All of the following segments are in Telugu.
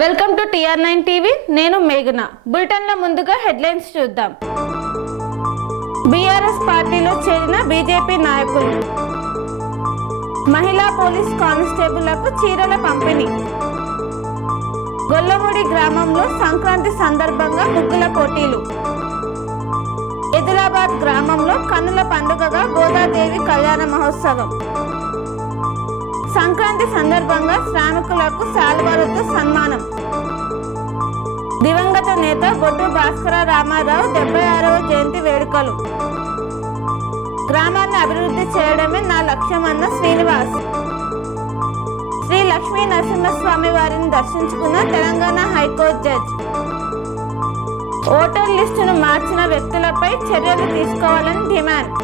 Welcome to TR9 TV. నేను మేఘన. బులెటిన్ల ముందుగా హెడ్లైన్స్ చూద్దాం. బీఆర్ఎస్ పార్టీలో చేరిన బీజేపీ నాయకులు, మహిళా పోలీస్ కానిస్టేబుళ్లకు చీరల పంపిణీ, గొల్లముడి గ్రామంలో సంక్రాంతి సందర్భంగా ముగ్గుల పోటీలు, ఎదిలాబాద్ గ్రామంలో కన్నుల పండుగగా గోదాదేవి కళ్యాణ మహోత్సవం, సంక్రాంతి సందర్భంగా శ్రామికులకు శాల్వాలతో సన్మానం, దివంగత నేత బొడ్డు భాస్కర రామారావు 76వ జయంతి వేడుకలు, గ్రామాన్ని అభివృద్ధి చేయడమే నా లక్ష్యమన్న శ్రీనివాస్, శ్రీ లక్ష్మీ నరసింహస్వామి వారిని దర్శించుకున్న తెలంగాణ హైకోర్టు జడ్జి, ఓటర్ లిస్టును మార్చిన వ్యక్తులపై చర్యలు తీసుకోవాలని డిమాండ్,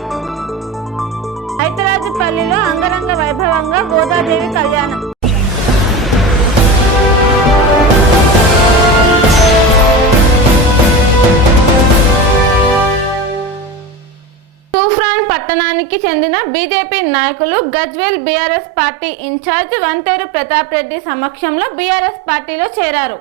ఐతరాజుపల్లిలో అంగరంగ వైభవంగా గోదాదేవి కళ్యాణం. తూప్రాన్ పట్టణానికి చెందిన బీజేపీ నాయకులు Gajwel BRS party incharge Vanteru Pratap Reddy సమక్షంలో బీఆర్ఎస్ పార్టీలో చేరారు.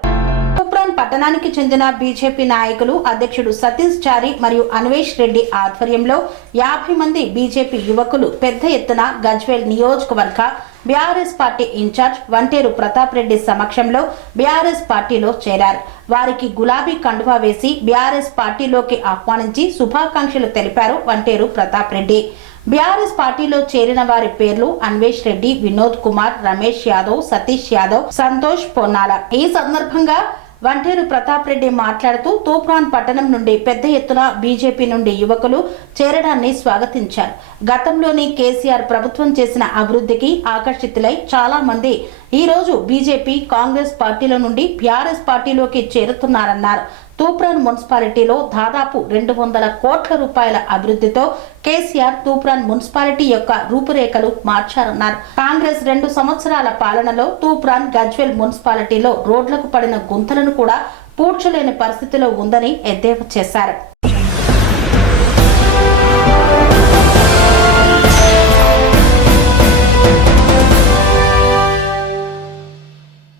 తూప్రాన్ పట్టణానికి చెందిన బీజేపీ నాయకులు అధ్యక్షుడు సతీష్ చారి మరియు అన్వేష్ రెడ్డి ఆధ్వర్యంలో 50 మంది బీజేపీ యువకులు పెద్ద ఎత్తున గజ్వేల్ నియోజకవర్గ BRS party in-charge Vanteru Pratap Reddy సమక్షంలో బీఆర్ఎస్ పార్టీలో చేరారు. వారికి గులాబీ కండువా వేసి బీఆర్ఎస్ పార్టీలోకి ఆహ్వానించి శుభాకాంక్షలు తెలిపారు వంటేరు ప్రతాప్ రెడ్డి. బీఆర్ఎస్ పార్టీలో చేరిన వారి పేర్లు అన్వేష్ రెడ్డి, వినోద్ కుమార్, రమేష్ యాదవ్, సతీష్ యాదవ్, సంతోష్ పొన్నాల. ఈ సందర్భంగా వంటేరు ప్రతాప్ రెడ్డి మాట్లాడుతూ తూప్రాన్ పట్టణం నుండి పెద్ద ఎత్తున బీజేపీ నుండి యువకులు చేరడాన్ని స్వాగతించారు. గతంలోని కేసీఆర్ ప్రభుత్వం చేసిన అభివృద్ధికి ఆకర్షితులై చాలా మంది ఈ రోజు బీజేపీ, కాంగ్రెస్ పార్టీల నుండి బీఆర్ఎస్ పార్టీలోకి చేరుతున్నారన్నారు. తూప్రాన్ మున్సిపాలిటీలో దాదాపు 200 కోట్ల రూపాయల అభివృద్ధితో కేసీఆర్ తూప్రాన్ మున్సిపాలిటీ యొక్క రూపురేఖలు మార్చారన్నారు. కాంగ్రెస్ 2 సంవత్సరాల పాలనలో తూప్రాన్ గజ్వేల్ మున్సిపాలిటీలో రోడ్లకు పడిన గుంతలను కూడా పూడ్చలేని పరిస్థితిలో ఉందని ఎద్దేవా చేశారు.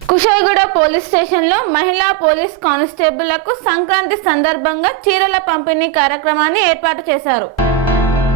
కుషాయిగూడ పోలీస్ స్టేషన్లో మహిళా పోలీస్ కానిస్టేబుళ్లకు సంక్రాంతి సందర్భంగా చీరల పంపిణీ కార్యక్రమాన్ని ఏర్పాటు చేశారు.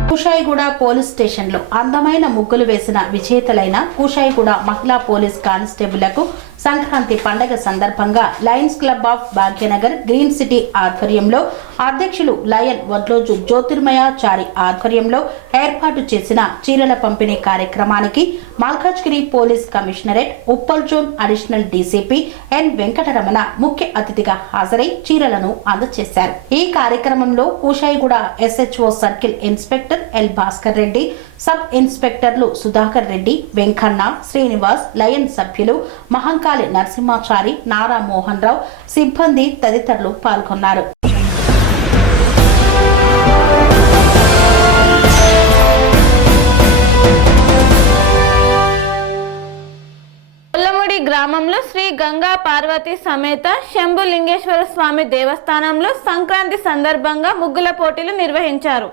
కుషాయిగూడ పోలీస్ స్టేషన్లో అందమైన ముగ్గులు వేసిన విజేతలైన కుషాయిగూడ మహిళా పోలీస్ కానిస్టేబుళ్లకు సంక్రాంతి పండగ సందర్భంగా Lions club of Bhagyanagar green city ఆధ్వర్యంలో అధ్యక్షులు లయన్ వడ్లోజు జ్యోతిర్మయాచారి ఆధ్వర్యంలో ఏర్పాటు చేసిన చీరల పంపిణీ కార్యక్రమానికి Malkajgiri police commissionerate Uppal zone additional DCP N Venkataramana ముఖ్య అతిథిగా హాజరై చీరలను అందజేశారు. ఈ కార్యక్రమంలో Kushaiguda SHO circle inspector L Bhaskar Reddy, sub ఇన్స్పెక్టర్లు సుధాకర్ రెడ్డి, వెంకన్న, శ్రీనివాస్, లయన్ సభ్యులు మహంకాళి నరసింహాచారి, నారా మోహన్ రావు, సిబ్బంది తదితరులు పాల్గొన్నారు. గొల్లముడి గ్రామంలో శ్రీ గంగా పార్వతి సమేత శంభులింగేశ్వర స్వామి దేవస్థానంలో సంక్రాంతి సందర్భంగా ముగ్గుల పోటీలు నిర్వహించారు.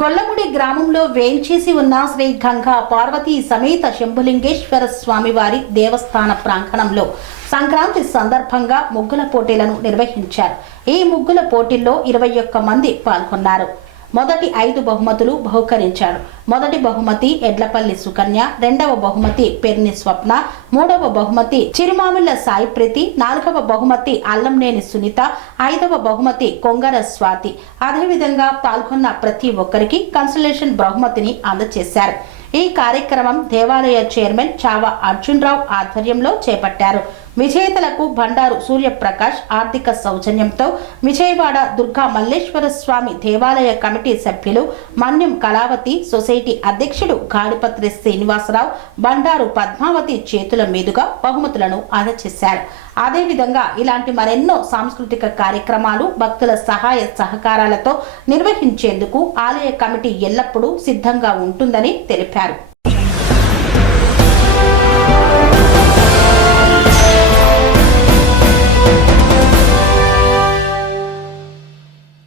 గొల్లముడి గ్రామంలో వేంచేసి ఉన్న శ్రీ గంగా పార్వతీ సమేత శంభులింగేశ్వర స్వామి వారి దేవస్థాన ప్రాంగణంలో సంక్రాంతి సందర్భంగా ముగ్గుల పోటీలను నిర్వహించారు. ఈ ముగ్గుల పోటీల్లో 21 మంది పాల్గొన్నారు. మొదటి 5 బహుమతులు బహుకరించారు. మొదటి బహుమతి ఎడ్లపల్లి సుకన్య, 2వ బహుమతి పెర్ని స్వప్న, 3వ బహుమతి చిరుమామిళ్ల సాయి ప్రీతి, 4వ బహుమతి అల్లంనేని సునీత, 5వ బహుమతి కొంగర స్వాతి. అదేవిధంగా పాల్గొన్న ప్రతి ఒక్కరికి కన్సలేషన్ బహుమతిని అందజేశారు. ఈ కార్యక్రమం దేవాలయ చైర్మన్ చావా అర్జున్ రావు ఆధ్వర్యంలో చేపట్టారు. విజేతలకు బండారు సూర్యప్రకాష్ ఆర్థిక సౌజన్యంతో విజయవాడ దుర్గా మల్లేశ్వర స్వామి దేవాలయ కమిటీ సభ్యులు మన్యం కళావతి సొసైటీ అధ్యక్షుడు గాడిపత్రి శ్రీనివాసరావు, బండారు పద్మావతి చేతుల మీదుగా బహుమతులను అందజేశారు. అదేవిధంగా ఇలాంటి మరెన్నో సాంస్కృతిక కార్యక్రమాలు భక్తుల సహాయ సహకారాలతో నిర్వహించేందుకు ఆలయ కమిటీ ఎల్లప్పుడూ సిద్ధంగా ఉంటుందని తెలిపారు.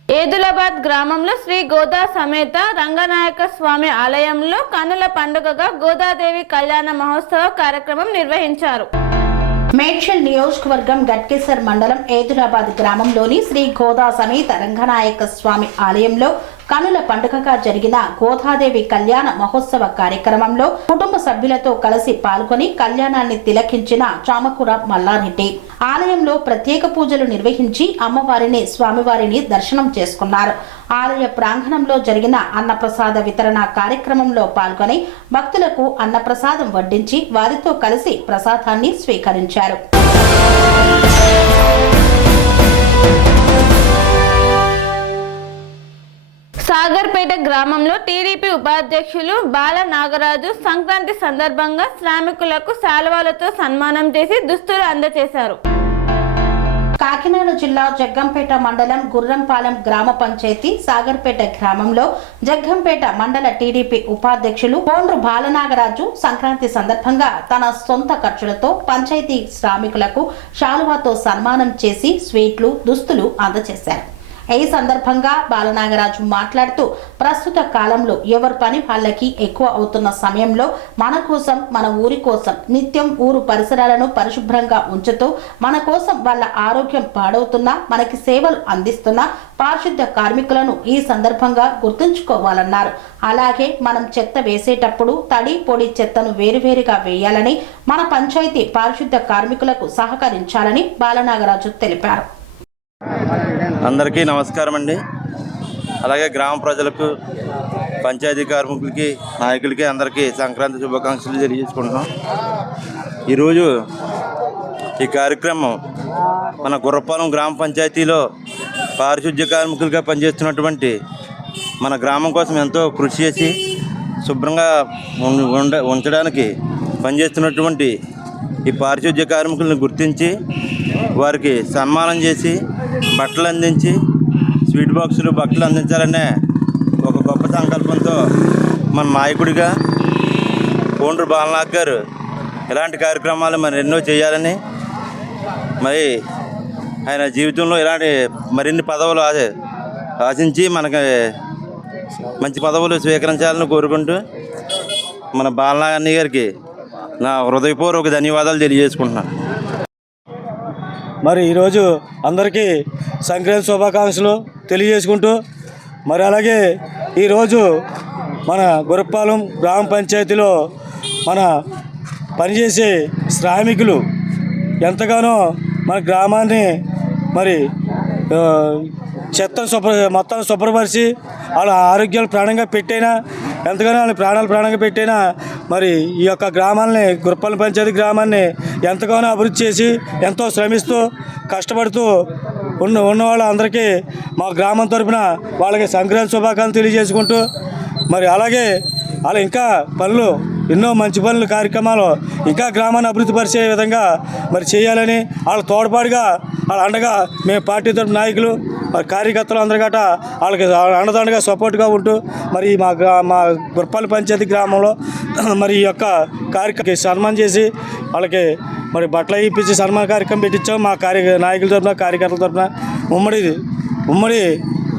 ఏదులాబాద్ గ్రామంలో శ్రీ గోదా సమేత రంగనాయక స్వామి ఆలయంలో కన్నుల పండుగగా గోదాదేవి కళ్యాణ మహోత్సవ కార్యక్రమం నిర్వహించారు. మేడ్చల్ నియోజకవర్గం గట్కేసర్ మండలం ఏదులాబాద్ గ్రామంలోని శ్రీ గోదా సమేత రంగనాయక స్వామి ఆలయంలో కనుల పండుగగా జరిగిన గోదాదేవి కళ్యాణ మహోత్సవ కార్యక్రమంలో కుటుంబ సభ్యులతో కలిసి పాల్గొని కళ్యాణాన్ని తిలకించిన చామకూర మల్లారెడ్డి ఆలయంలో ప్రత్యేక పూజలు నిర్వహించి అమ్మవారిని స్వామివారిని దర్శనం చేసుకున్నారు. ఆలయ ప్రాంగణంలో జరిగిన అన్నప్రసాద వితరణ కార్యక్రమంలో పాల్గొని భక్తులకు అన్నప్రసాదం వడ్డించి వారితో కలిసి ప్రసాదాన్ని స్వీకరించారు. సాగర్పేట గ్రామంలో టీడీపీ ఉపాధ్యక్షులు బాల నాగరాజు సంక్రాంతి సందర్భంగా శ్రామికులకు శాలువాలతో సన్మానం చేసి దుస్తులు అందజేశారు. కాకినాడ జిల్లా జగ్గంపేట మండలం గుర్రంపాలెం గ్రామ పంచాయతీ సాగర్పేట గ్రామంలో జగ్గంపేట మండల టీడీపీ ఉపాధ్యక్షులు కోండ్రు బాలనాగరాజు సంక్రాంతి సందర్భంగా తన సొంత ఖర్చులతో పంచాయతీ శ్రామికులకు శాలువాతో సన్మానం చేసి స్వీట్లు దుస్తులు అందజేశారు. ఈ సందర్భంగా బాలనాగరాజు మాట్లాడుతూ ప్రస్తుత కాలంలో ఎవరి పని వాళ్ళకి ఎక్కువ అవుతున్న సమయంలో మన కోసం మన ఊరి కోసం నిత్యం ఊరు పరిసరాలను పరిశుభ్రంగా ఉంచుతూ మన కోసం వాళ్ళ ఆరోగ్యం పాడవుతున్నా మనకి సేవలు అందిస్తున్న పారిశుద్ధ్య కార్మికులను ఈ సందర్భంగా గుర్తుంచుకోవాలన్నారు. అలాగే మనం చెత్త వేసేటప్పుడు తడి పొడి చెత్తను వేరువేరుగా వేయాలని మన పంచాయతీ పారిశుద్ధ్య కార్మికులకు సహకరించాలని బాలనాగరాజు తెలిపారు. అందరికీ నమస్కారం అండి. అలాగే గ్రామ ప్రజలకు, పంచాయతీ కార్మికులకి, నాయకులకి అందరికీ సంక్రాంతి శుభాకాంక్షలు తెలియజేసుకుంటున్నాం. ఈరోజు ఈ కార్యక్రమం మన గుర్రపాలెం గ్రామ పంచాయతీలో పారిశుద్ధ్య కార్మికులుగా పనిచేస్తున్నటువంటి మన గ్రామం కోసం ఎంతో కృషి చేసి శుభ్రంగా ఉంచడానికి పనిచేస్తున్నటువంటి ఈ పారిశుద్ధ్య కార్మికులను గుర్తించి వారికి సన్మానం చేసి బట్టలు అందించి స్వీట్ బాక్సులు బట్టలు అందించాలనే ఒక గొప్ప సంకల్పంతో మన నాయకుడిగా కోండ్రు బాలనాగ్ గారు ఇలాంటి కార్యక్రమాలు మరి ఎన్నో చేయాలని, మరి ఆయన జీవితంలో ఇలాంటి మరిన్ని పదవులు ఆశించి మనకి మంచి పదవులు స్వీకరించాలని కోరుకుంటూ మన బాలనాగ్ అన్నయ్య గారికి నా హృదయపూర్వక ధన్యవాదాలు తెలియజేసుకుంటున్నాను. మరి ఈరోజు అందరికీ సంక్రాంతి శుభాకాంక్షలు తెలియజేసుకుంటూ, మరి అలాగే ఈరోజు మన గుర్రపాలెం గ్రామ పంచాయతీలో మన పనిచేసే శ్రామికులు ఎంతగానో మన గ్రామాన్ని మరి మొత్తం శుభ్రపరిచి వాళ్ళ ఆరోగ్యాలు ప్రాణంగా పెట్టైనా, ఎంతగానో వాళ్ళ ప్రాణంగా పెట్టైనా మరి ఈ యొక్క గ్రామాలని, గుర్రపాలెం పంచాయతీ గ్రామాన్ని ఎంతగానో అభివృద్ధి చేసి ఎంతో శ్రమిస్తూ కష్టపడుతూ ఉన్న వాళ్ళందరికీ మా గ్రామం తరఫున వాళ్ళకి సంక్రాంతి శుభాకాంక్షలు తెలియజేసుకుంటూ, మరి అలాగే వాళ్ళు ఇంకా పనులు ఎన్నో మంచి పనులు కార్యక్రమాలు ఇంకా గ్రామాన్ని అభివృద్ధి పరిచే విధంగా మరి చేయాలని వాళ్ళ తోడ్పాటుగా వాళ్ళ అండగా మేము పార్టీ తరఫు నాయకులు మరి కార్యకర్తలు అందరి గట్రా వాళ్ళకి అండదండగా సపోర్ట్గా ఉంటూ మరి మా గుర్రపాలెం పంచాయతీ గ్రామంలో మరి ఈ యొక్క కార్యక్రమం సన్మానం చేసి వాళ్ళకి మరి బట్టలు ఇప్పించి సన్మాన కార్యక్రమం పెట్టించాం. మా నాయకుల తరఫున, కార్యకర్తల తరఫున ఉమ్మడి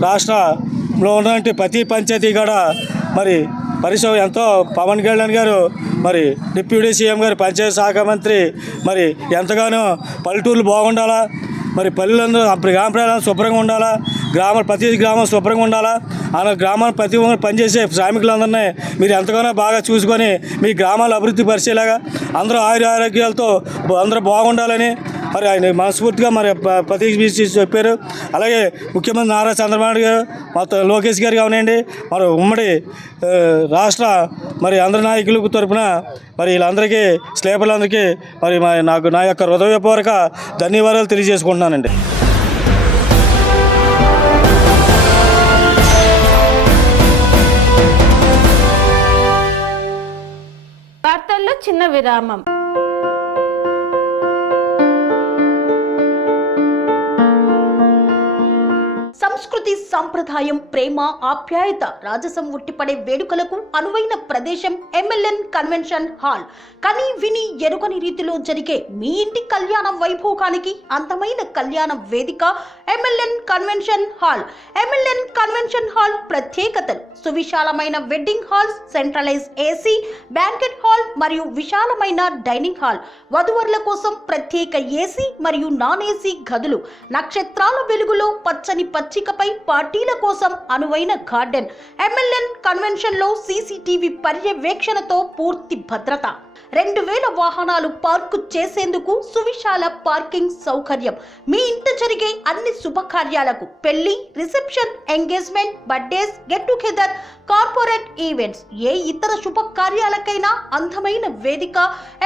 రాష్ట్రంలో ఉన్నటువంటి ప్రతి పంచాయతీ కూడా మరి పరిశ్రమ ఎంతో పవన్ కళ్యాణ్ గారు మరి డిప్యూటీ సీఎం గారు పంచాయతీ శాఖ మంత్రి మరి ఎంతగానో పల్లెటూర్లు బాగుండాలా, మరి పల్లెలందరూ గ్రామ ప్రజలు శుభ్రంగా ఉండాలా, ప్రతి గ్రామం శుభ్రంగా ఉండాలా, అలా గ్రామాలు ప్రతి ఒక్కరు పనిచేసే శ్రామికులందరినీ మీరు ఎంతగానో బాగా చూసుకొని మీ గ్రామాలు అభివృద్ధి పరిచేలాగా అందరూ ఆరోగ్యాలతో అందరూ బాగుండాలని మరి ఆయన మనస్ఫూర్తిగా మరి ప్రతి చెప్పారు. అలాగే ముఖ్యమంత్రి నారా చంద్రబాబు నాయుడు గారు, మొత్తం లోకేష్ గారు కానివ్వండి, మరి ఉమ్మడి రాష్ట్ర మరి అందరి నాయకుల తరఫున మరి వీళ్ళందరికీ స్లేపర్లందరికీ మరి నా యొక్క హృదయపూర్వక ధన్యవాదాలు తెలియజేసుకుంటున్నానండి. వార్తల్లో చిన్న విరామం. సంస్కృతి సంస్కృతి సంప్రదాయం ప్రేమ ఆప్యాయత రాజసం ఉట్టిపడే వేడుకలకు అనువైన ప్రదేశం ఎంఎల్ఎన్ కన్వెన్షన్ హాల్. కని విని ఎరుగని రీతిలో జరిగే మీ ఇంటి కళ్యాణ వైభోగానికి అందమైన కళ్యాణ వేదిక MLN convention hall. MLN convention hall ప్రత్యేకతలు: సువిశాలమైన wedding halls, centralize AC banquet hall మరియు విశాలమైన డైనింగ్ హాల్, వధువరుల కోసం ప్రత్యేక ఏసీ మరియు నాన్ ఏసీ గదులు, నక్షత్రాల వెలుగులో పచ్చని పచ్చికపై పార్టీల కోసం అనువైన గార్డెన్. ఎంఎల్ఎన్ కన్వెన్షన్ లో సీసీటీవీ పర్యవేక్షణతో పూర్తి భద్రత, 2000 వాహనాలు పార్కు చేసేందుకు సువిశాల పార్కింగ్ సౌకర్యం. మీ ఇంట జరిగే అన్ని శుభకార్యాలకు, పెళ్లి, reception, engagement, birthdays, get together, corporate events, ఏ ఇతర శుభకార్యాలకైనా అందమైన వేదిక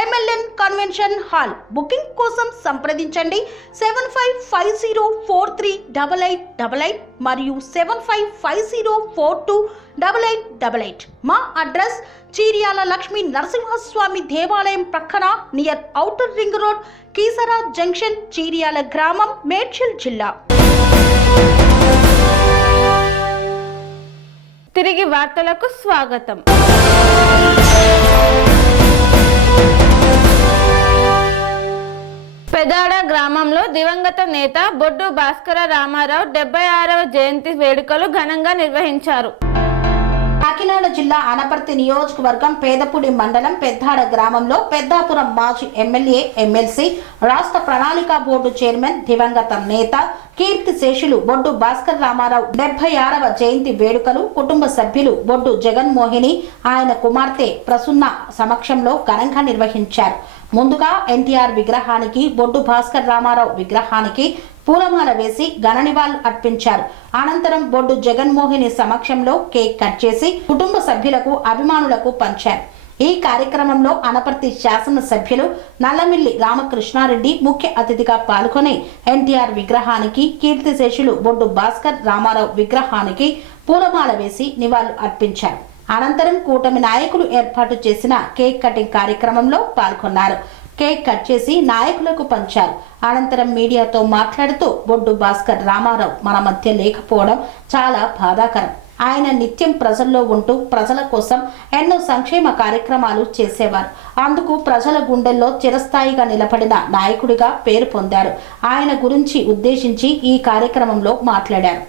ఎంఎల్ఎన్ కన్వెన్షన్ హాల్. బుకింగ్ కోసం సంప్రదించండి 7550438888 మరియు 7550428888. మా అడ్రస్ చీర్యాల లక్ష్మీ నరసింహస్వామి దేవాలయం ప్రక్కన, near outer ring road, Keesara junction, Cheeryal గ్రామం, మేడ్చల్ జిల్లా. తిరిగి వార్తలకు స్వాగతం. పెదాడ గ్రామంలో దివంగత నేత బొడ్డు భాస్కర రామారావు 76వ జయంతి వేడుకలు ఘనంగా నిర్వహించారు. కాకినాడ జిల్లా అనపర్తి నియోజకవర్గం పేదపూడి మండలం పెద్దాడ గ్రామంలో పెద్దాపురం మాజీ ఎమ్మెల్యే, ఎమ్మెల్సీ, రాష్ట్ర ప్రణాళికా బోర్డు చైర్మన్, దివంగత నేత, కీర్తి శేషులు బొడ్డు భాస్కర్ రామారావు 76వ జయంతి వేడుకలు కుటుంబ సభ్యులు బొడ్డు జగన్మోహిని, ఆయన కుమార్తె ప్రసున్న సమక్షంలో ఘనంగా నిర్వహించారు. ముందుగా ఎన్టీఆర్ విగ్రహానికి, బొడ్డు భాస్కర్ రామారావు విగ్రహానికి పూలమాల వేసి ఘన నివాళులు అర్పించారు. అనంతరం బొడ్డు జగన్మోహిని సమక్షంలో కేక్ కట్ చేసి కుటుంబ సభ్యులకు, అభిమానులకు పంచారు. ఈ కార్యక్రమంలో అనపర్తి శాసన సభ్యులు నల్లమిల్లి రామకృష్ణారెడ్డి ముఖ్య అతిథిగా పాల్గొని ఎన్టీఆర్ విగ్రహానికి, కీర్తిశేషులు బొడ్డు భాస్కర్ రామారావు విగ్రహానికి పూలమాల వేసి నివాళులు అర్పించారు. అనంతరం కూటమి నాయకులు ఏర్పాటు చేసిన కేక్ కటింగ్ కార్యక్రమంలో పాల్గొన్నారు. కేక్ కట్ చేసి నాయకులకు పంచారు. అనంతరం మీడియాతో మాట్లాడుతూ బొడ్డు భాస్కర్ రామారావు మన మధ్య లేకపోవడం చాలా బాధాకరం. ఆయన నిత్యం ప్రజల్లో ఉంటూ ప్రజల కోసం ఎన్నో సంక్షేమ కార్యక్రమాలు చేసేవారు. అందుకు ప్రజల గుండెల్లో చిరస్థాయిగా నిలబడిన నాయకుడిగా పేరు పొందారు. ఆయన గురించి ఉద్దేశించి ఈ కార్యక్రమంలో మాట్లాడారు.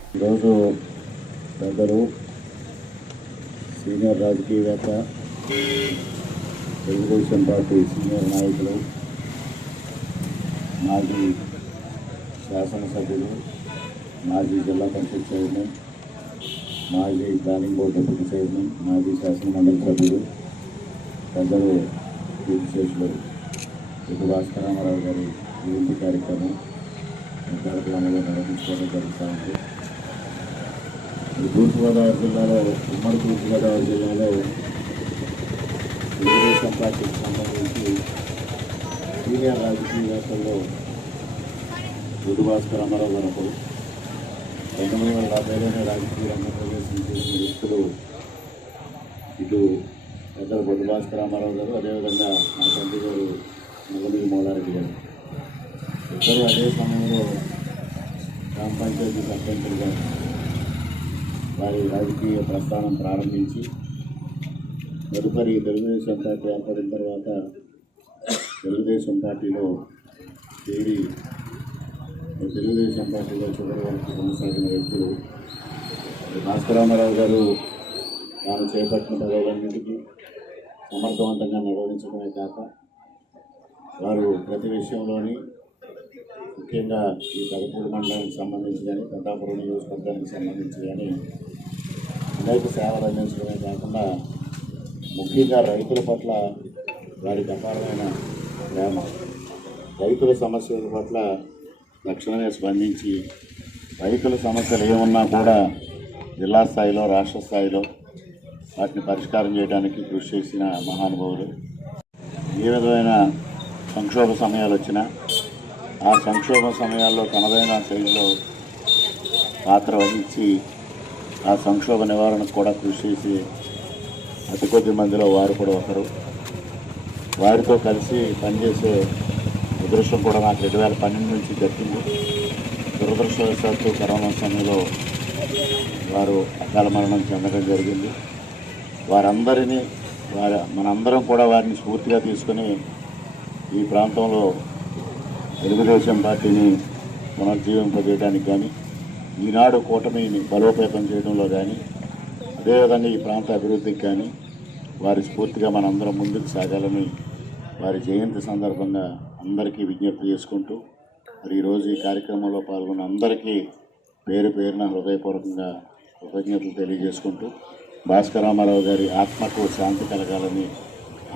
సీనియర్ రాజకీయవేత్త, తెలుగుదేశం పార్టీ సీనియర్ నాయకులు, మాజీ శాసనసభ్యులు, మాజీ జిల్లా పరిషత్ చైర్మన్, మాజీ ప్లానింగ్ బోర్డు డిప్యూటీ చైర్మన్, మాజీ శాసనమండలి సభ్యులు, పెద్దలు కీర్తిశేషులు బొడ్డు భాస్కర రామారావు గారి జయంతి కార్యక్రమం కార్యక్రమంలో నిర్వహించుకోవడం జరుగుతూ ఉంది. తూర్పుగోదావరి జిల్లాలో, ఉమ్మడి తూర్పుగోదావరి జిల్లాలో తెలుగుదేశం పార్టీకి సంబంధించి సీనియర్ రాజకీయవేత్తల్లో బొడ్డు భాస్కర రామారావు గారు 1970లోనే రాజకీయ రంగం ప్రవేశించిన వ్యక్తులు. ఇటు పెద్దల బొడ్డు భాస్కర రామారావు గారు, అదేవిధంగా మా తండ్రి గారు నల్లమిల్లి మోదారెడ్డి గారు ఇద్దరు అదే సమయంలో గ్రామ పంచాయతీ సర్పంచులుగా వారి రాజకీయ ప్రస్థానం ప్రారంభించి తదుపరి తెలుగుదేశం పార్టీ ఏర్పడిన తర్వాత తెలుగుదేశం పార్టీలో చేరి తెలుగుదేశం పార్టీలో చివరి వరకు కొనసాగిన వ్యక్తులు. భాస్కర రామారావు గారు తాను చేపట్టిన పదవులన్నింటికీ సమర్థవంతంగా నిర్వహించడమే కాక వారు ప్రతి విషయంలోని, ముఖ్యంగా ఈ పెదపూడి మండలానికి సంబంధించి కానీ, పెద్దాపురం నియోజకవర్గానికి సంబంధించి కానీ అనేక సేవలు అందించడమే కాకుండా ముఖ్యంగా రైతుల పట్ల వారికి అపారమైన ప్రేమ, రైతుల సమస్యల పట్ల తక్షణమే స్పందించి రైతుల సమస్యలు ఏమున్నా కూడా జిల్లా స్థాయిలో, రాష్ట్ర స్థాయిలో వాటిని పరిష్కారం చేయడానికి కృషి చేసిన మహానుభావులు. ఏ విధమైన సంక్షోభ సమయాలు వచ్చినా ఆ సంక్షోభ సమయాల్లో తనదైన శైలిలో పాత్ర వహించి ఆ సంక్షోభ నివారణకు కూడా కృషి చేసి అతి కొద్ది మందిలో వారు కూడా ఒకరు. వారితో కలిసి పనిచేసే అదృష్టం కూడా నాకు 2012 నుంచి దక్కింది. దురదృష్టవశాత్తు కరోనా సమయంలో వారు అకాల మరణం చెందడం జరిగింది. వారందరినీ మనందరం కూడా వారిని స్ఫూర్తిగా తీసుకొని ఈ ప్రాంతంలో తెలుగుదేశం పార్టీని పునర్జీవింపజేయడానికి కానీ, ఈనాడు కూటమిని బలోపేతం చేయడంలో కానీ, అదేవిధంగా ఈ ప్రాంత అభివృద్ధికి కానీ వారి స్ఫూర్తిగా మనందరం ముందుకు సాగాలని వారి జయంతి సందర్భంగా అందరికీ విజ్ఞప్తి చేసుకుంటూ, మరి ఈరోజు ఈ కార్యక్రమంలో పాల్గొన్న అందరికీ పేరు పేరున హృదయపూర్వకంగా కృతజ్ఞతలు తెలియజేసుకుంటూ, భాస్కర్ రామారావు గారి ఆత్మకు శాంతి కలగాలని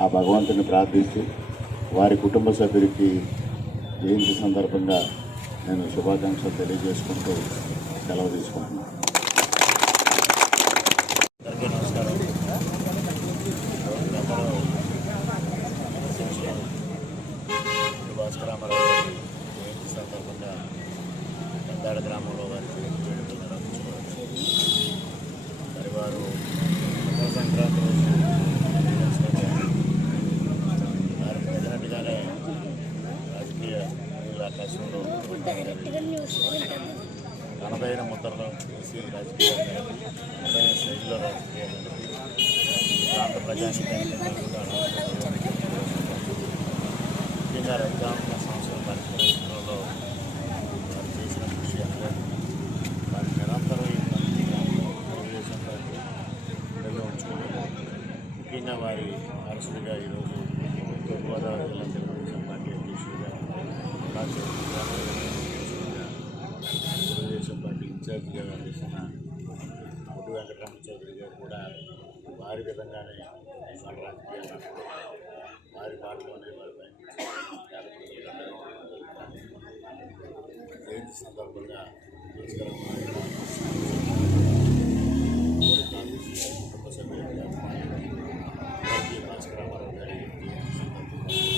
ఆ భగవంతుని ప్రార్థిస్తూ, వారి కుటుంబ సభ్యుడికి జయంతి సందర్భంగా నేను శుభాకాంక్షలు తెలియజేసుకుంటూ సెలవు తీసుకుంటున్నాను. అందరికీ నమస్కారం. భాస్కర్ రామారావు గారి జయంతి సందర్భంగా పెద్దాడ గ్రామంలో వారి వేడుకలు నిర్వహించుకోవచ్చు. మరి వారు మకర సంక్రాంతి రోజు వారు ప్రజనట్టుగానే రాజకీయ ఆకాశంలో తనదైన ముద్రలో వేసి రాజకీయాలు తనదైన శైలిలో రాజకీయాలు ప్రాంత ప్రజానికానికి ముఖ్యంగా రైతాంగ సమస్యలు పరిష్కరించడంలో వారు చేసిన కృషి అందరూ వారి నిరంతరం తెలుగుదేశం పార్టీ గుండెల్లో ఉంచుకుంటున్నారు. ముఖ్యంగా వారి వారసుడిగా ఈరోజు తూర్పుగోదావరి జిల్లా తెలుగుదేశం పార్టీ అధ్యక్షుడిగా తెలుగుదేశం పార్టీ ఇన్ఛార్జిగా వ్యవహరిస్తున్న బొడ్డు వెంకటరామ చౌదరి గారు కూడా వారి విధంగానే వాళ్ళ రాజకీయాలు వారి మాటలోనే వారి జయంతి సందర్భంగా కుటుంబ సభ్యులు భాస్కర్ రామారావు గారి జయంతి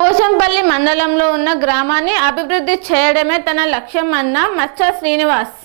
పోచంపల్లి మండలంలో ఉన్న గ్రామాన్ని అభివృద్ధి చేయడమే తన లక్ష్యం అన్న మచ్చ శ్రీనివాస్.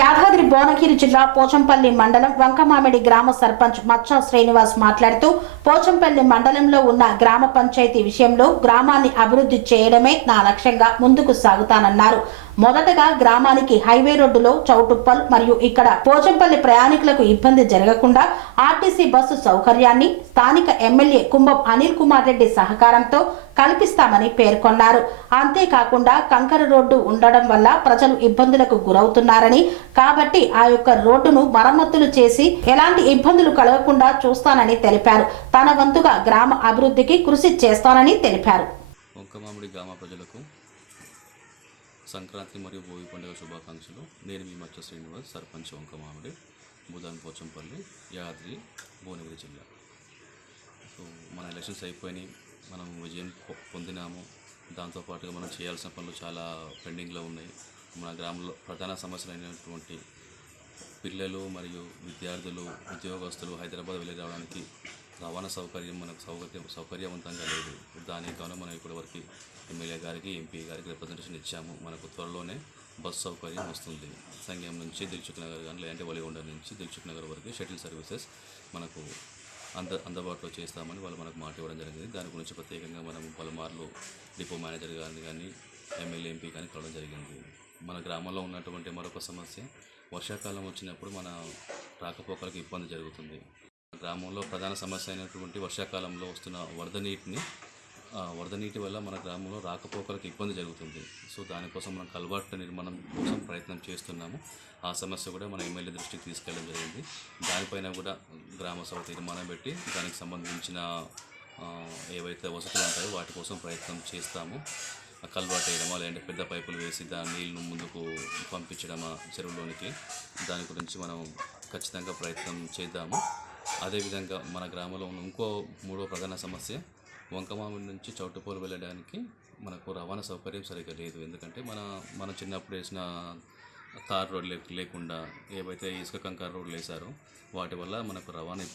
యాదాద్రి భువనగిరి జిల్లా పోచంపల్లి మండలం వంకమామిడి గ్రామ సర్పంచ్ మచ్చా శ్రీనివాస్ మాట్లాడుతూ, పోచంపల్లి మండలంలో ఉన్న గ్రామ పంచాయతీ విషయంలో గ్రామాన్ని అభివృద్ధి చేయడమే నా లక్ష్యంగా ముందుకు సాగుతానన్నారు. మొదటగా గ్రామానికి హైవే రోడ్డులో చౌటుప్పల్ మరియు ఇక్కడ పోచంపల్లి ప్రయాణికులకు ఇబ్బంది జరగకుండా ఆర్టీసీ బస్సు సౌకర్యాన్ని స్థానిక ఎమ్మెల్యే కుంభం అనిల్ కుమార్ రెడ్డి సహకారంతో కల్పిస్తామని పేర్కొన్నారు. అంతేకాకుండా కంకర రోడ్డు ఉండడం వల్ల ప్రజలు ఇబ్బందులకు గురవుతున్నారని, కాబట్టి ఆ యొక్క రోడ్డును మరమ్మతులు చేసి ఎలాంటి ఇబ్బందులు కలగకుండా చూస్తానని తెలిపారు. తన వంతుగా గ్రామ అభివృద్ధికి కృషి చేస్తానని తెలిపారు. వంకమామిడి గ్రామ ప్రజలకు సంక్రాంతి మరియు భోగి పండుగ శుభాకాంక్షలు. నేను మీ మచ్చ శ్రీనివాస్, సర్పంచ్ వంకమామిడి, బుధాన్ పోచంపల్లి, యాదాద్రి భువనగిరి జిల్లా. సో మన ఎలక్షన్స్ అయిపోయినాయి, మనం విజయం పొందినాము. దాంతోపాటుగా మనం చేయాల్సిన పనులు చాలా పెండింగ్లో ఉన్నాయి. మన గ్రామంలో ప్రధాన సమస్యలు అయినటువంటి పిల్లలు మరియు విద్యార్థులు, ఉద్యోగస్తులు హైదరాబాద్ వెళ్ళి రావడానికి రవాణా సౌకర్యం మనకు సౌకర్యవంతంగా లేదు. దానికి కాను మనం ఇప్పటివరకు ఎమ్మెల్యే గారికి, ఎంపీ గారికి రిప్రజెంటేషన్ ఇచ్చాము. మనకు త్వరలోనే బస్సు సౌకర్యం వస్తుంది. సంగం నుంచి దిల్చుక్ నగర్ కానీ, లేదంటే వలిగొండ నుంచి దిల్చుక్ నగర్ వరకు షటిల్ సర్వీసెస్ మనకు అందుబాటులో చేస్తామని వాళ్ళు మనకు మాట ఇవ్వడం జరిగింది. దాని గురించి ప్రత్యేకంగా మనం పలుమార్లు డిపో మేనేజర్ గారిని కానీ, ఎమ్మెల్యే, ఎంపీ కానీ కలవడం జరిగింది. మన గ్రామంలో ఉన్నటువంటి మరొక సమస్య, వర్షాకాలం వచ్చినప్పుడు మన రాకపోకలకు ఇబ్బంది జరుగుతుంది. గ్రామంలో ప్రధాన సమస్య అయినటువంటి వర్షాకాలంలో వస్తున్న వరద నీటి వల్ల మన గ్రామంలో రాకపోకలకు ఇబ్బంది జరుగుతుంది. సో దానికోసం మనం కల్వర్ట్ నిర్మాణం కోసం ప్రయత్నం చేస్తున్నాము. ఆ సమస్య కూడా మన ఎమ్మెల్యే దృష్టికి తీసుకెళ్ళడం జరిగింది. దానిపైన కూడా గ్రామ సభ తీర్మానం పెట్టి దానికి సంబంధించిన ఏవైతే వసతులు ఉంటాయో వాటి కోసం ప్రయత్నం చేస్తాము. కల్వర్ట్ వేయడమా, లేదంటే పెద్ద పైపులు వేసి దాని నీళ్ళను ముందుకు పంపించడమా చెరువులోనికి, దాని గురించి మనం ఖచ్చితంగా ప్రయత్నం చేద్దాము. అదేవిధంగా మన గ్రామంలో ఉన్న ఇంకో మూడో ప్రధాన సమస్య, వంకమామిడి నుంచి చౌటుపోలు వెళ్ళడానికి మనకు రవాణా సౌకర్యం సరిగ్గా లేదు. ఎందుకంటే మనం చిన్నప్పుడు వేసిన తార్ రోడ్ లేకుండా ఏవైతే ఇసుక కంకర రోడ్లు వేశారో వాటి వల్ల మనకు రవాణా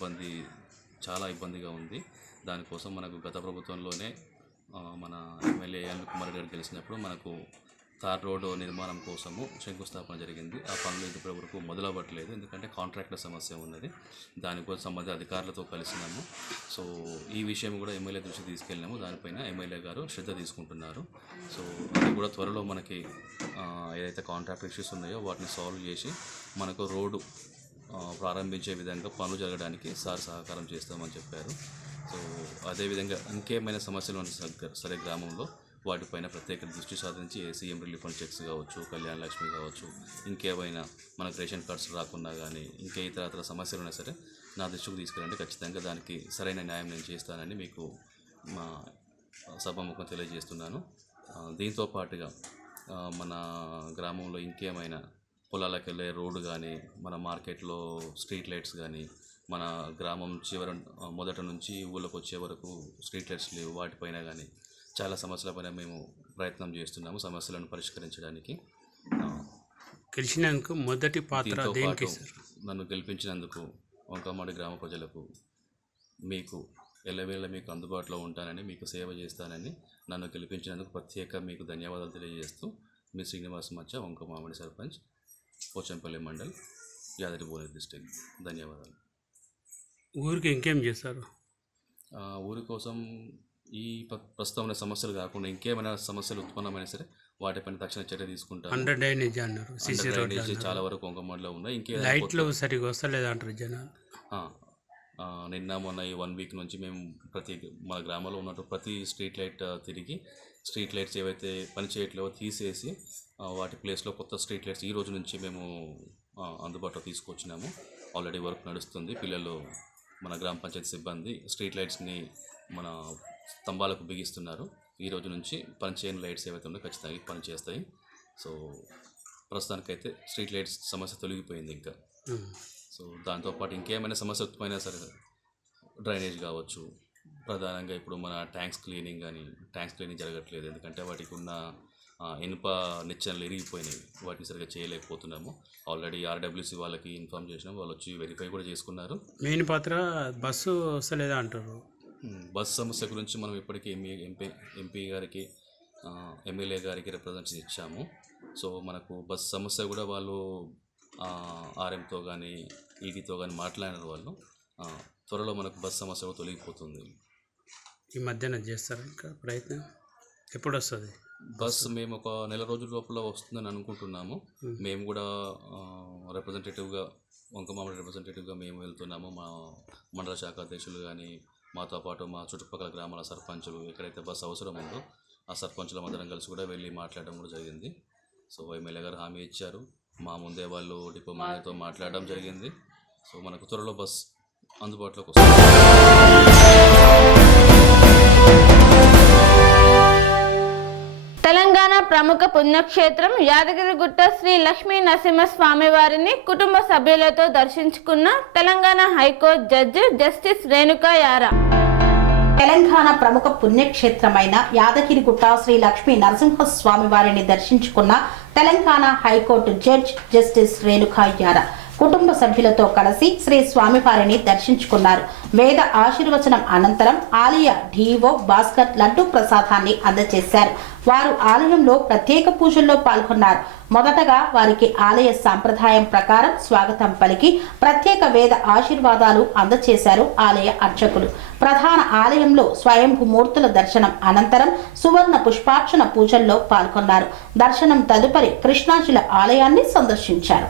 చాలా ఇబ్బందిగా ఉంది. దానికోసం మనకు గత ప్రభుత్వంలోనే మన ఎమ్మెల్యే అనిల్ కుమార్ గారు గెలిచినప్పుడు మనకు తార్ రోడ్డు నిర్మాణం కోసము శంకుస్థాపన జరిగింది. ఆ పనులు ఇప్పటివరకు మొదలవ్వట్లేదు, ఎందుకంటే కాంట్రాక్టర్ సమస్య ఉన్నది. దానికోసం సంబంధిత అధికారులతో కలిసినాము. సో ఈ విషయం కూడా ఎమ్మెల్యే దృష్టికి తీసుకెళ్ళినాము. దానిపైన ఎమ్మెల్యే గారు శ్రద్ధ తీసుకుంటున్నారు. సో అది కూడా త్వరలో మనకి ఏదైతే కాంట్రాక్ట్ ఇష్యూస్ ఉన్నాయో వాటిని సాల్వ్ చేసి మనకు రోడ్డు ప్రారంభించే విధంగా పనులు జరగడానికి సార్ సహకారం చేస్తామని చెప్పారు. సో అదేవిధంగా ఇంకేమైనా సమస్యలు ఉన్న సరే గ్రామంలో వాటిపైన ప్రత్యేక దృష్టి సాధించి సీఎం రిలీఫ్ ఫండ్ చెక్స్ కావచ్చు, కళ్యాణ లక్ష్మి కావచ్చు, ఇంకేమైనా మనకు రేషన్ కార్డ్స్ రాకున్నా కానీ ఇంకే ఇతర సమస్యలు ఉన్నా సరే నా దృష్టికి తీసుకురండి. ఖచ్చితంగా దానికి సరైన న్యాయం నేను చేస్తానని మీకు మా సభాముఖం తెలియజేస్తున్నాను. దీంతో పాటుగా మన గ్రామంలో ఇంకేమైనా పొలాలకు వెళ్ళే రోడ్డు కానీ, మన మార్కెట్లో స్ట్రీట్ లైట్స్ కానీ, మన గ్రామం మొదట నుంచి ఊళ్ళోకి వచ్చే వరకు స్ట్రీట్ లైట్స్ లేవు, వాటిపైన కానీ చాలా సమస్యలపైన మేము ప్రయత్నం చేస్తున్నాము సమస్యలను పరిష్కరించడానికి. గెలిచినందుకు మొదటి పాత్ర దేనికి సార్? నన్ను గెలిపించినందుకు వంకమాడి గ్రామ ప్రజలకు మీకు ఎల్లవేళ మీకు అందుబాటులో ఉంటానని, మీకు సేవ చేస్తానని, నన్ను గెలిపించినందుకు ప్రత్యేక మీకు ధన్యవాదాలు తెలియజేస్తూ మీ శ్రీనివాస్ మచ్చ, వంకమామిడి సర్పంచ్, పోచంపల్లి మండల్, యాదాద్రి భువనగిరి డిస్ట్రిక్ట్. ధన్యవాదాలు. ఊరికి ఇంకేం చేస్తారు? ఊరి కోసం ఈ ప్రస్తుతం ఉన్న సమస్యలు కాకుండా ఇంకేమైనా సమస్యలు ఉత్పన్నమైనా సరే వాటిపైన తక్షణ చర్య తీసుకుంటారు. అండర్ డ్రైనేజ్ అన్నారు, సిసి రోడ్ చాలా వరకు వంకమాడిలో ఉన్నాయి. ఇంకే లైట్లు సరిగా వస్తలేదు అంటారు జనాలు. నిన్న మొన్న ఈ 1 వీక్ నుంచి మేము మన గ్రామంలో ఉన్నట్టు ప్రతి స్ట్రీట్ లైట్ తిరిగి స్ట్రీట్ లైట్స్ ఏవైతే పని చేయట్లేవో తీసేసి వాటి ప్లేస్లో కొత్త స్ట్రీట్ లైట్స్ ఈ రోజు నుంచి మేము అందుబాటులో తీసుకొచ్చినాము. ఆల్రెడీ వర్క్ నడుస్తుంది. పిల్లలు, మన గ్రామ పంచాయతీ సిబ్బంది స్ట్రీట్ లైట్స్ని మన స్తంభాలకు బిగిస్తున్నారు. ఈ రోజు నుంచి పనిచేయని లైట్స్ ఏవైతే ఉన్నాయో ఖచ్చితంగా పనిచేస్తాయి. సో ప్రస్తుతానికైతే స్ట్రీట్ లైట్స్ సమస్య తొలగిపోయింది ఇంకా. సో దాంతోపాటు ఇంకేమైనా సమస్య ఉత్పైనా సరే డ్రైనేజ్ కావచ్చు, ప్రధానంగా ఇప్పుడు మన ట్యాంక్స్ క్లీనింగ్ జరగట్లేదు, ఎందుకంటే వాటికి ఉన్న ఇనుప నిచ్చెనలు ఇరిగిపోయినాయి, వాటిని సరిగ్గా చేయలేకపోతున్నాము. ఆల్రెడీ ఆర్డబ్ల్యూసీ వాళ్ళకి ఇన్ఫార్మ్ చేసినాము, వాళ్ళు వచ్చి వెరిఫై కూడా చేసుకున్నారు. మెయిన్ పాత్ర బస్సు వస్తలేదా అంటారు. బస్ సమస్య గురించి మనం ఇప్పటికీ ఎంపీ గారికి, ఎమ్మెల్యే గారికి రిప్రజెంటేషన్ ఇచ్చాము. సో మనకు బస్ సమస్య కూడా వాళ్ళు ఆర్ఎంతో కానీ ఈడీతో కానీ మాట్లాడినారు వాళ్ళు. త్వరలో మనకు బస్ సమస్య తొలగిపోతుంది. ఈ మధ్యన చేస్తారు ఇంకా ప్రయత్నం? ఎప్పుడు వస్తుంది బస్? మేము ఒక నెల రోజుల లోపల వస్తుందని అనుకుంటున్నాము. మేము కూడా రిప్రజెంటేటివ్గా, వంకమామిడి రిప్రజెంటేటివ్గా మేము వెళ్తున్నాము. మా మండల శాఖ అధ్యక్షులు కానీ, మాతో పాటు మా చుట్టుపక్కల గ్రామాల సర్పంచులు, ఎక్కడైతే బస్సు అవసరం ఉందో ఆ సర్పంచుల అందరం కలిసి కూడా వెళ్ళి మాట్లాడడం కూడా జరిగింది. సో ఎమ్మెల్యే గారు హామీ ఇచ్చారు, మా ముందే వాళ్ళు డిపో మేనేజర్తో మాట్లాడడం జరిగింది. సో మనకు త్వరలో బస్ అందుబాటులోకి వస్తుంది. తెలంగాణ ప్రముఖ పుణ్యక్షేత్రం యాదగిరిగుట్ట శ్రీ లక్ష్మీ నరసింహస్వామి వారిని కుటుంబ సభ్యులతో దర్శించుకున్న Telangana high court judge justice Renuka యారా. తెలంగాణ ప్రముఖ పుణ్యక్షేత్రమైన యాదగిరిగుట్ట శ్రీ లక్ష్మీ నరసింహస్వామి వారిని దర్శించుకున్న Telangana high court judge justice Renuka యారా కుటుంబ సభ్యులతో కలిసి శ్రీ స్వామివారిని దర్శించుకున్నారు. వేద ఆశీర్వచనం అనంతరం ఆలయ డిఓ భాస్కర్ లడ్డు ప్రసాదాన్ని అందజేశారు. వారు ఆలయంలో ప్రత్యేక పూజల్లో పాల్గొన్నారు. మొదటగా వారికి ఆలయ సాంప్రదాయం ప్రకారం స్వాగతం పలికి ప్రత్యేక వేద ఆశీర్వాదాలు అందజేశారు ఆలయ అర్చకులు. ప్రధాన ఆలయంలో స్వయంభూ మూర్తుల దర్శనం అనంతరం సువర్ణ పుష్పార్చన పూజల్లో పాల్గొన్నారు. దర్శనం తదుపరి కృష్ణాజిల ఆలయాన్ని సందర్శించారు.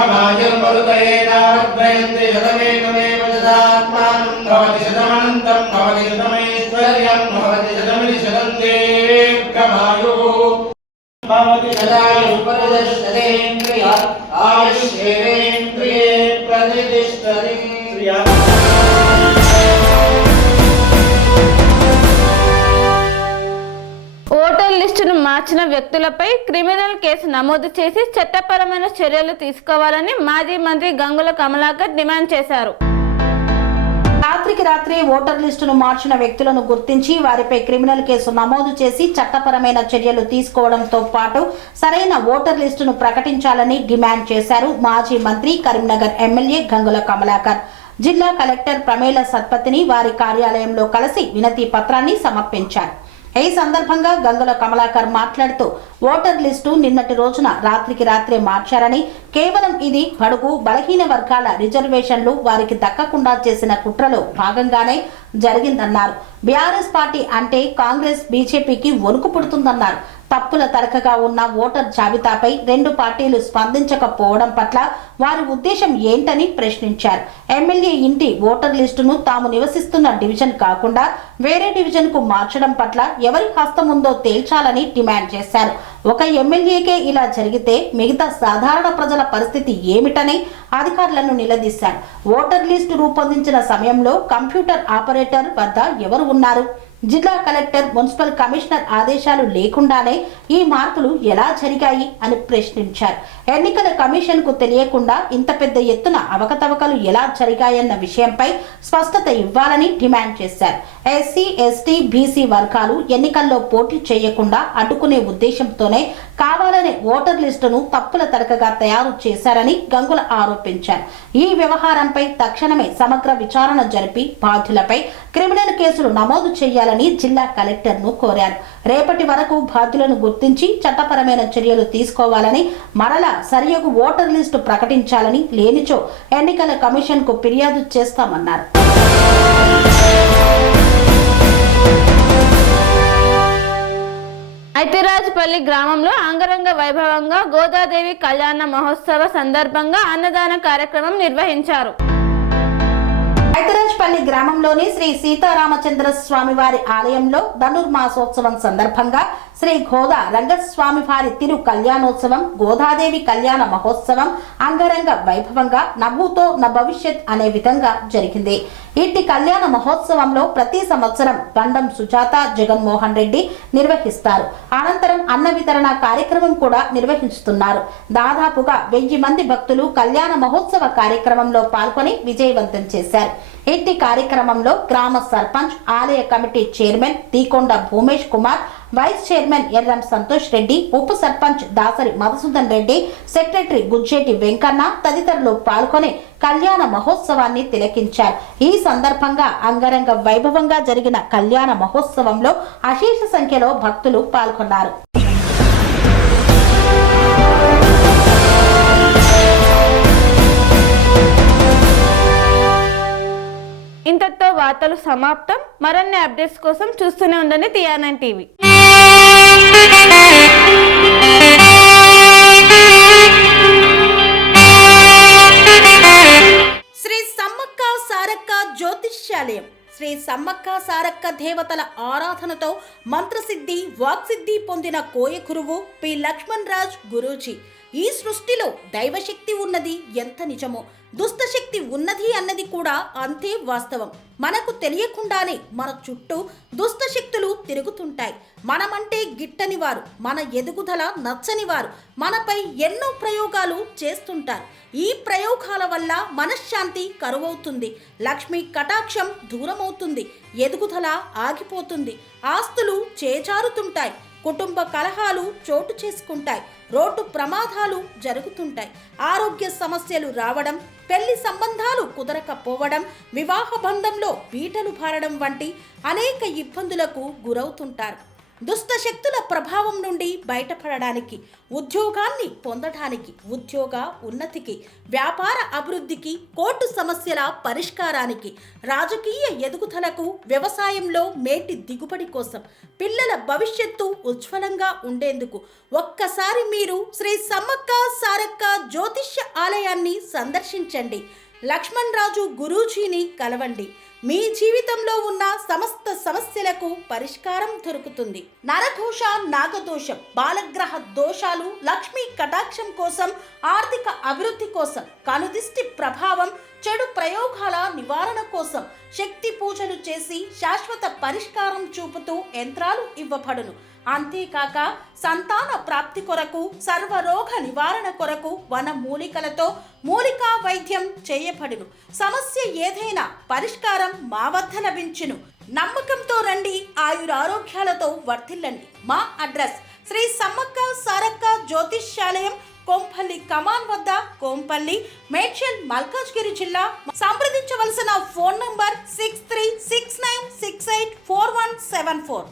దీర్ఘమాయుర్మరుదయేనావద్వయంతి శతమేకమేవ శతాత్మానం భవతి శతమనంతం భవతి శతమైశ్వర్యం భవతి శతమితి శతం దీర్ఘమాయుః భవతి శతాయుః ఆయుష్యేంద్రియే ప్రతిష్టతి. ఓటర్ లిస్టును మార్చిన వ్యక్తులపై క్రిమినల్ కేసు నమోదు చేసి చట్టపరమైన చర్యలు తీసుకోవాలని మాజీ మంత్రి గంగుల కమలాకర్ డిమాండ్ చేశారు. రాత్రికి రాత్రే ఓటర్ లిస్టును మార్చిన వ్యక్తులను గుర్తించి వారిపై క్రిమినల్ కేసు నమోదు చేసి చట్టపరమైన చర్యలు తీసుకోవడంతో పాటు సరైన ఓటర్ లిస్టును ప్రకటించాలని డిమాండ్ చేశారు మాజీ మంత్రి కరీంనగర్ ఎమ్మెల్యే గంగుల కమలాకర్. జిల్లా కలెక్టర్ ప్రమేల సత్పతిని వారి కార్యాలయంలో కలిసి వినతి పత్రాన్ని సమర్పించారు. ఈ సందర్భంగా గంగుల కమలాకర్ మాట్లాడుతూ ఓటర్ లిస్టు నిన్నటి రోజున రాత్రికి రాత్రే మార్చారని, కేవలం ఇది బడుగు బలహీన వర్గాల రిజర్వేషన్లు వారికి దక్కకుండా చేసిన కుట్రలో భాగంగానే జరిగిందన్నారు. బీఆర్ఎస్ పార్టీ అంటే కాంగ్రెస్ బీజేపీకి వణుకు పుడుతుందన్నారు. తప్పుల తడకగా ఉన్న ఓటర్ జాబితాపై రెండు పార్టీలు స్పందించకపోవడం పట్ల వారి ఉద్దేశం ఏంటని ప్రశ్నించారు. ఎమ్మెల్యే ఇంటి ఓటర్ లిస్టును తాము నివసిస్తున్న డివిజన్ కాకుండా వేరే డివిజన్ కు మార్చడం పట్ల ఎవరి హస్తం ఉందో తేల్చాలని డిమాండ్ చేశారు. ఒక ఎమ్మెల్యేకే ఇలా జరిగితే మిగతా సాధారణ ప్రజల పరిస్థితి ఏమిటని అధికారులను నిలదీశారు. ఓటర్ లిస్టు రూపొందించిన సమయంలో కంప్యూటర్ ఆపరేటర్ వద్ద ఎవరు ఉన్నారు? జిల్లా కలెక్టర్ మున్సిపల్ కమిషనర్ ఆదేశాలు లేకుండానే ఈ మార్పులు ఎలా జరిగాయి అని ప్రశ్నించారు. ఎన్నికల కమిషన్ కు తెలియకుండా ఇంత పెద్ద ఎత్తున అవకతవకలు ఎలా జరిగాయన్న విషయంపై స్పష్టత ఇవ్వాలని డిమాండ్ చేశారు. ఎస్సీ, ఎస్టీ, బీసీ వర్గాలు ఎన్నికల్లో పోటీ చేయకుండా అడ్డుకునే ఉద్దేశంతోనే కావాలనే ఓటర్ లిస్టును తప్పుల తడకగా తయారు చేశారని గంగుల ఆరోపించారు. ఈ వ్యవహారంపై తక్షణమే సమగ్ర విచారణ జరిపి బాధ్యులపై క్రిమినల్ కేసులు నమోదు చేయాలని జిల్లా కలెక్టర్ ను కోరారు. రేపటి వరకు బాధ్యులను గుర్తించి చట్టపరమైన చర్యలు తీసుకోవాలని, మరలా సరియగు ఓటర్ లిస్టు ప్రకటించాలని, లేనిచో ఎన్నికల కమిషన్ కు ఫిర్యాదు చేస్తామన్నారు. ఐతిరాజపల్లి గ్రామంలో అంగరంగ వైభవంగా గోదాదేవి కళ్యాణ మహోత్సవ సందర్భంగా అన్నదాన కార్యక్రమం నిర్వహించారు. ఐతిరాజపల్లి గ్రామంలోని శ్రీ సీతారామచంద్ర స్వామి వారి ఆలయంలో ధనుర్మాసోత్సవం సందర్భంగా శ్రీ గోదా రంగస్వామి వారి తిరు కళ్యాణోత్సవం, గోదాదేవి కళ్యాణ మహోత్సవం అంగరంగ వైభవంగా నభూతో న భవిష్యత్ అనే విధంగా జరిగింది. ఇట్టి కళ్యాణ మహోత్సవంలో ప్రతి సంవత్సరం బండం సుజాత, జగన్మోహన్ రెడ్డి నిర్వహిస్తారు. అనంతరం అన్న వితరణ కార్యక్రమం కూడా నిర్వహిస్తున్నారు. దాదాపుగా 1000 మంది భక్తులు కళ్యాణ మహోత్సవ కార్యక్రమంలో పాల్గొని విజయవంతం చేశారు. ఇట్టి కార్యక్రమంలో గ్రామ సర్పంచ్, ఆలయ committee chairman Deekonda Bhoomesh Kumar, vice chairman Erram Santosh Reddy, ఉప సర్పంచ్ దాసరి మధుసూదన్ రెడ్డి, సెక్రటరీ గుజ్జేటి వెంకన్న తదితరులు పాల్గొని కళ్యాణ మహోత్సవాన్ని తిలకించారు. ఈ సందర్భంగా అంగరంగ వైభవంగా జరిగిన కళ్యాణ మహోత్సవంలో అశేష సంఖ్యలో భక్తులు పాల్గొన్నారు. ఇంతటితో వార్తలు సమాప్తం. మరిన్ని అప్డేట్స్ కోసం చూస్తూనే ఉండండి TR9 టీవీ. శ్రీ సమ్మక్క సారక్క జ్యోతిష్యాలయం శ్రీ సమ్మక్క సారక్క దేవతల ఆరాధనతో మంత్రసిద్ధి, వాక్సిద్ధి పొందిన కోయకురువు పి లక్ష్మణ్ రాజ్ గురూజీ. ఈ సృష్టిలో దైవశక్తి ఉన్నది ఎంత నిజమో, దుష్టశక్తి ఉన్నది అన్నది కూడా అంతే వాస్తవం. మనకు తెలియకుండానే మన చుట్టూ దుష్టశక్తులు తిరుగుతుంటాయి. మనమంటే గిట్టని వారు, మన ఎదుగుదల నచ్చని వారు మనపై ఎన్నో ప్రయోగాలు చేస్తుంటారు. ఈ ప్రయోగాల వల్ల మనశ్శాంతి కరువవుతుంది, లక్ష్మీ కటాక్షం దూరమవుతుంది, ఎదుగుదల ఆగిపోతుంది, ఆస్తులు చేజారుతుంటాయి, కుటుంబ కలహాలు చోటు చేసుకుంటాయి, రోడ్డు ప్రమాదాలు జరుగుతుంటాయి, ఆరోగ్య సమస్యలు రావడం, పెళ్లి సంబంధాలు కుదరకపోవడం, వివాహ బంధంలో బీటలు భారడం వంటి అనేక ఇబ్బందులకు గురవుతుంటారు. దుష్ట శక్తుల ప్రభావం నుండి బయటపడడానికి, ఉద్యోగాన్ని పొందడానికి, ఉద్యోగ ఉన్నతికి, వ్యాపార అభివృద్ధికి, కోర్టు సమస్యల పరిష్కారానికి, రాజకీయ ఎదుగుదలకు, వ్యవసాయంలో మేటి దిగుబడి కోసం, పిల్లల భవిష్యత్తు ఉజ్వలంగా ఉండేందుకు ఒక్కసారి మీరు శ్రీ సమ్మక్క సారక్క జ్యోతిష్య ఆలయాన్ని సందర్శించండి. లక్ష్మణ్ రాజు గురూజీని కలవండి. మీ జీవితంలో ఉన్న సమస్త సమస్యలకు పరిష్కారం దొరుకుతుంది. నరఘోష, నాగదోషం, బాలగ్రహ దోషాలు, లక్ష్మీ కటాక్షం కోసం, ఆర్థిక అభివృద్ధి కోసం, కనుదిష్టి ప్రభావం, చెడు ప్రయోగాల నివారణ కోసం శక్తి పూజలు చేసి శాశ్వత పరిష్కారం చూపుతూ యంత్రాలు ఇవ్వబడును. అంతేకాక సంతాన ప్రాప్తి కొరకు, సర్వరోగ నివారణ కొరకు వన మూలికలతో మూలికా వైద్యం చేయబడును. సమస్య ఏదైనా పరిష్కారం మా వద్ద లభించును. నమ్మకంతో రండి, ఆయురారోగ్యాలతో వర్ధిల్లండి. మా అడ్రస్ శ్రీ సమ్మక్క సారక్క జ్యోతిష్యాలయం, కోంపల్లి కమాన్ వద్ద, కోంపల్లి, మేడ్చల్, మల్కాజ్గిరి జిల్లా. సంప్రదించవలసిన ఫోన్ నంబర్ 6369684174.